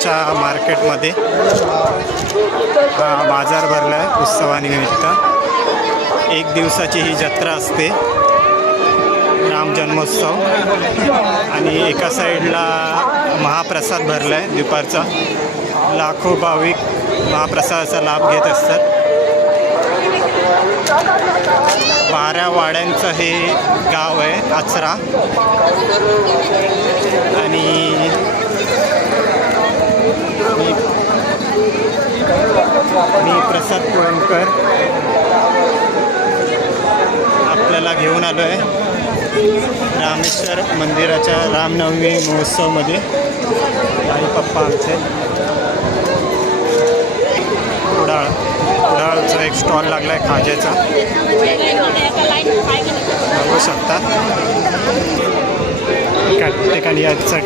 जत्रेच्या मार्केटमध्ये हा बाजार भरला आहे उत्सवानिमित्त. एक दिवसाची ही जत्रा असते. राम जन्मोत्सव. आणि एका साईडला महाप्रसाद भरला आहे दुपारचा. लाखो भाविक महाप्रसादाचा लाभ घेत असतात. बारा वाड्यांचं हे गाव आहे आचरा. आणि मी प्रसाद पुळणकर आपल्याला घेऊन आलो आहे रामेश्वर मंदिराच्या रामनवमी महोत्सवमध्ये. आई पप्पा आमचे. कुडाळ. कुडाळचा एक स्टॉल लागला आहे खाजेचा बघू शकता. ठिकाणी या चट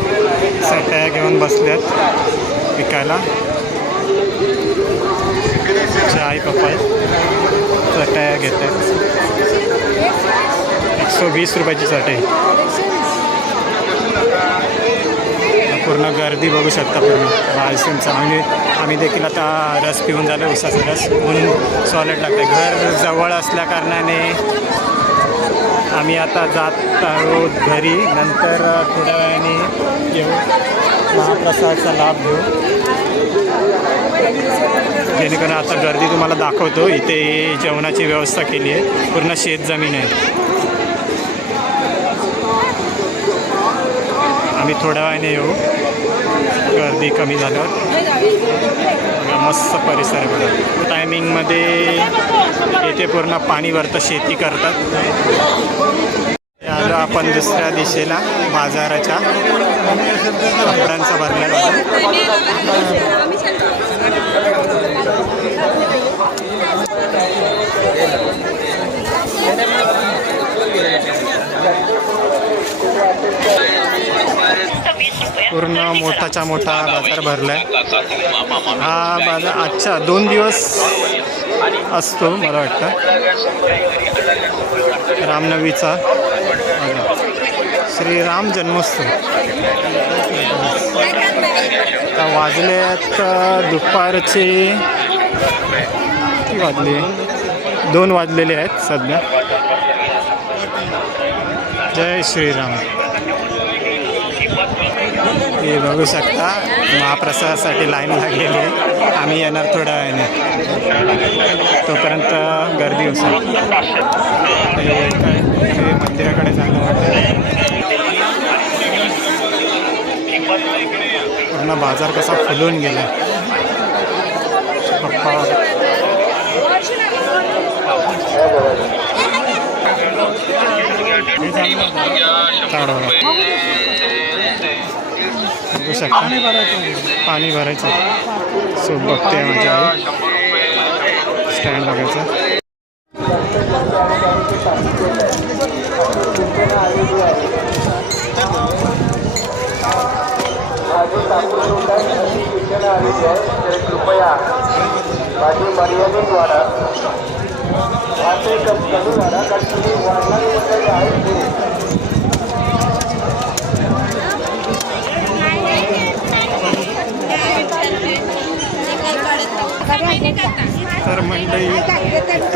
चटया घेऊन बसल्यात विकायला. आई पप्पा आहेत चटया घेत. आहेत एकशे वीस रुपयाची चटई. पूर्ण गर्दी बघू शकता पूर्ण. रायसिंगचा आम्ही म्हणजे आम्ही देखील आता रस पिऊन झालो उसाचा रस ऊन सॉलिड लागते घर जवळ असल्या कारणाने आम्ही आता जात आहोत घरी. नंतर थोड्या वेळाने येऊ. महाप्रसादचा लाभ घेऊ. जेणेकरून आता गर्दी तुम्हाला दाखवतो. इथे जेवणाची व्यवस्था केली आहे. पूर्ण शेत जमीन आहे. आम्ही थोड्या वेळाने येऊ. गर्दी कमी झाल्यावर. मस्त परिसर आहे बघा. टायमिंगमध्ये येथे पूर्ण पाणी भरतं शेती करतात. आलो आपण दुसऱ्या दिशेला बाजाराच्या. कपड्यांचा भरलेला पूर्ण मोठाच्या मोठा बाजार भरला आहे हा बाजार अच्छा दोन दिवस असतो मला वाटतं. रामनवमीचा. श्रीराम जन्मोत्सव. आता वाजले आहेत दुपारचे किती वाजले? दोन वाजलेले आहेत सध्या. जय श्रीराम. हे बघू शकता महाप्रसादासाठी लाईन लागलेली आहे. आम्ही येणार थोड्या वेळाने. तोपर्यंत गर्दी होईल हे मंदिराकडे जाणं वाटतं? पूर्ण बाजार कसा फुलून गेला. पप्पा. शकता. पाणी भरायचं सो बघते माझी आई स्टँड बघायचं कृपया माझी कमी कारण तुम्ही वाढणारी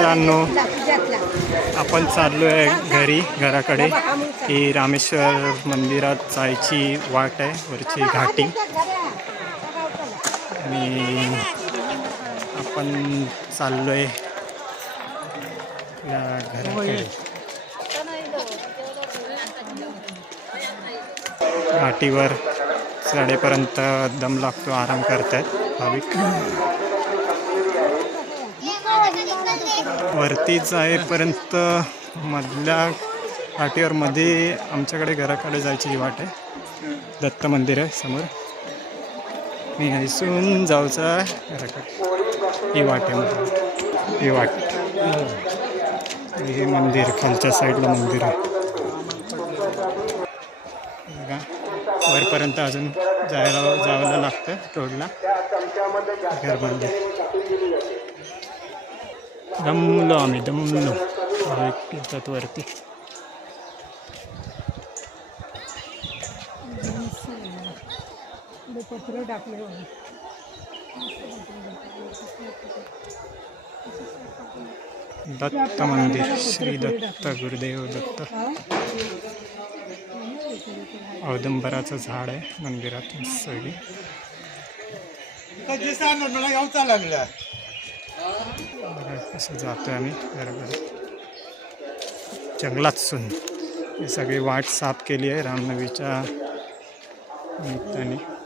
मित्रांनो आपण चाललो आहे घरी घराकडे. ही रामेश्वर मंदिरात जायची वाट आहे वरची घाटी. आणि आपण चाललो आहे या घराकडे. घाटीवर चढेपर्यंत दम लागतो आराम करतायत भाविक. वरती जाईपर्यंत मधल्या पाठीवर मध्ये आमच्याकडे घराकडे जायची ही वाट आहे. दत्त मंदिर आहे समोर. मी हैसून जाऊचा घराकडे. ही वाट आहे मध्ये ही वाट. हे मंदिर खालच्या साईडला मंदिर आहे. वरपर्यंत अजून जायला जावं लागतं रोडला घर बांधले. दमलो आम्ही दमलो. येतात वरती इकडे पत्र टाकले बघा. दत्त मंदिर श्री दत्त गुरुदेव दत्त. औदंबराचं झाड आहे मंदिरात सगळी. असं जातो जातोय आम्ही बरोबर. जंगलात सून. ही सगळी वाट साफ केली आहे रामनवीच्या निमित्ताने.